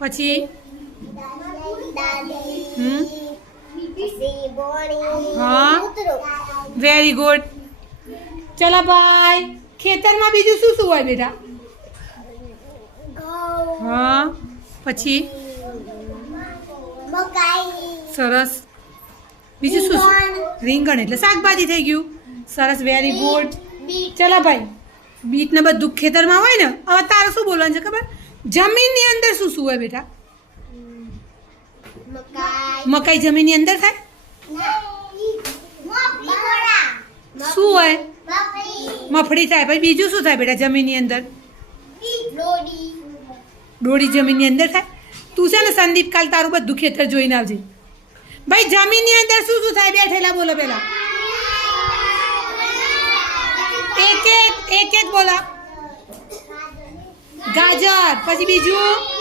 પછી હા very good. ચલો ભાઈ, ખેતરમાં બીજું શું શું હોય બેટા? હા પછી સરસ. બીજું શું? રીંગણ એટલે શાકભાજી થઈ ગયું. સરસ, વેરી ગુડ. ચલો ભાઈ, બીટ ને બધું ખેતરમાં હોય ને. હવે તારે શું બોલવાનું છે ખબર? જમીનની અંદર શું શું હોય બેટા? મકાઈ જમીનની અંદર થાય? શું હોય? મફળી થાય. પછી બીજું શું થાય બેટા જમીનની અંદર? ડોડી જમીનની અંદર થાય. તું છે ને સંદીપ, કાલ તારું બધું ખેતર જોઈને આવજે. ભાઈ જમીનની અંદર શું શું થાય? બેઠેલા બોલો પેલા. એક એક બોલો. ગાજર. પછી બીજું